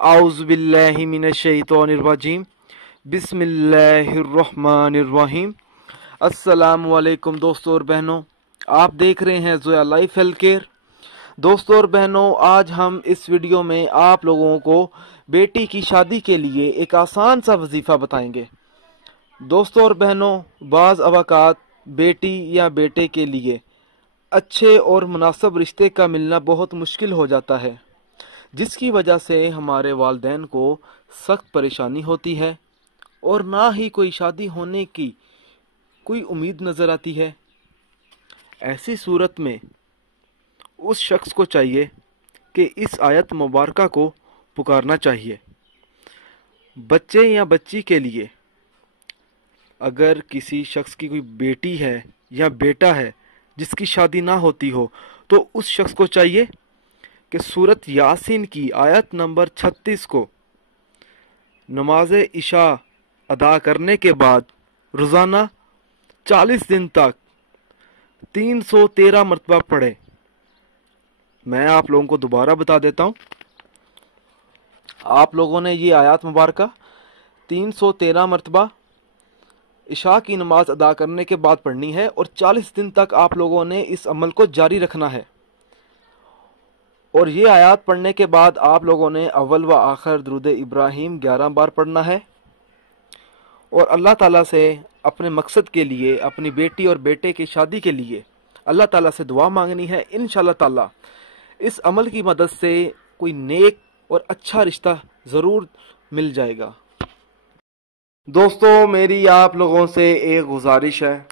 आउज़ुबिल्लाहि मिनश्शैतानिर्रजीम बिस्मिल्लाहिर्रहमानिर्रहीम। अस्सलामु अलैकुम दोस्तों और बहनों, आप देख रहे हैं ज़ोया लाइफ हेल्थ केयर। दोस्तों और बहनों, आज हम इस वीडियो में आप लोगों को बेटी की शादी के लिए एक आसान सा वजीफ़ा बताएंगे। दोस्तों और बहनों, बाज़ अवाक़ात बेटी या बेटे के लिए अच्छे और मुनासिब रिश्ते का मिलना बहुत मुश्किल हो जाता है, जिसकी वजह से हमारे वालिदैन को सख्त परेशानी होती है और ना ही कोई शादी होने की कोई उम्मीद नज़र आती है। ऐसी सूरत में उस शख्स को चाहिए कि इस आयत मुबारका को पुकारना चाहिए। बच्चे या बच्ची के लिए अगर किसी शख्स की कोई बेटी है या बेटा है जिसकी शादी ना होती हो, तो उस शख्स को चाहिए कि सूरत यासीन की आयत नंबर 36 को नमाज इशा अदा करने के बाद रोज़ाना 40 दिन तक 313 मरतबा पढ़े। मैं आप लोगों को दोबारा बता देता हूँ। आप लोगों ने ये आयत मुबारका 313 मरतबा इशा की नमाज अदा करने के बाद पढ़नी है और 40 दिन तक आप लोगों ने इस अमल को जारी रखना है। और ये आयत पढ़ने के बाद आप लोगों ने अव्वल व आखिर दुरूद इब्राहिम 11 बार पढ़ना है और अल्लाह ताला से अपने मकसद के लिए, अपनी बेटी और बेटे की शादी के लिए अल्लाह ताला से दुआ मांगनी है। इंशाअल्लाह ताला इस अमल की मदद से कोई नेक और अच्छा रिश्ता ज़रूर मिल जाएगा। दोस्तों, मेरी आप लोगों से एक गुजारिश है,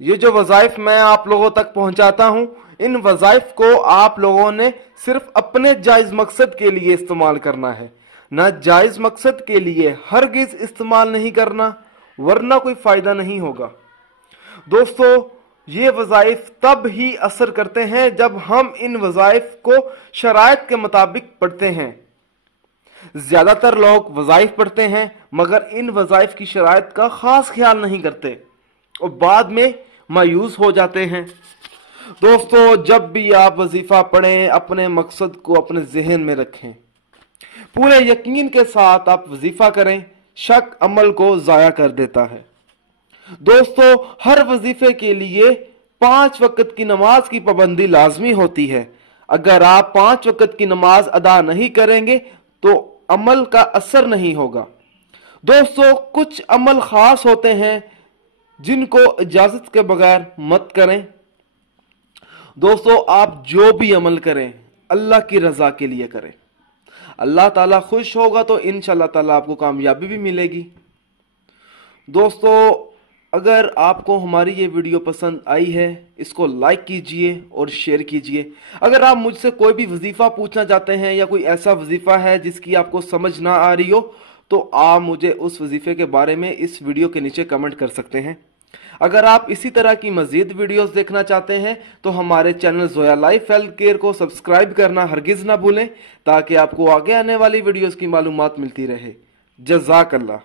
ये जो वज़ाइफ मैं आप लोगों तक पहुंचाता हूं, इन वज़ाइफ को आप लोगों ने सिर्फ अपने जायज़ मकसद के लिए इस्तेमाल करना है, ना जायज़ मकसद के लिए हरगिज़ इस्तेमाल नहीं करना, वरना कोई फ़ायदा नहीं होगा। दोस्तों, ये वज़ाइफ तब ही असर करते हैं जब हम इन वज़ाइफ को शराइत के मुताबिक पढ़ते हैं। ज़्यादातर लोग वज़ाइफ पढ़ते हैं मगर इन वज़ाइफ की शराइत का ख़ास ख्याल नहीं करते और बाद में मायूस हो जाते हैं। दोस्तों, जब भी आप वजीफा पढ़ें, अपने मकसद को अपने जहन में रखें, पूरे यकीन के साथ आप वजीफा करें। शक अमल को ज़ाया कर देता है। दोस्तों, हर वजीफे के लिए 5 वक्त की नमाज की पाबंदी लाजमी होती है। अगर आप 5 वक्त की नमाज अदा नहीं करेंगे तो अमल का असर नहीं होगा। दोस्तों, कुछ अमल खास होते हैं जिनको इजाजत के बगैर मत करें। दोस्तों, आप जो भी अमल करें अल्लाह की रजा के लिए करें। अल्लाह ताला खुश होगा तो इंशाअल्लाह ताला आपको कामयाबी भी मिलेगी। दोस्तों, अगर आपको हमारी ये वीडियो पसंद आई है, इसको लाइक कीजिए और शेयर कीजिए। अगर आप मुझसे कोई भी वजीफा पूछना चाहते हैं या कोई ऐसा वजीफा है जिसकी आपको समझ ना आ रही हो, तो आप मुझे उस वजीफे के बारे में इस वीडियो के नीचे कमेंट कर सकते हैं। अगर आप इसी तरह की मजीद वीडियोस देखना चाहते हैं तो हमारे channel Zoya life health care को सब्सक्राइब करना हरगिज़ ना भूलें, ताकि आपको आगे आने वाली वीडियोस की मालूमात मिलती रहे। जज़ाकल्लाह।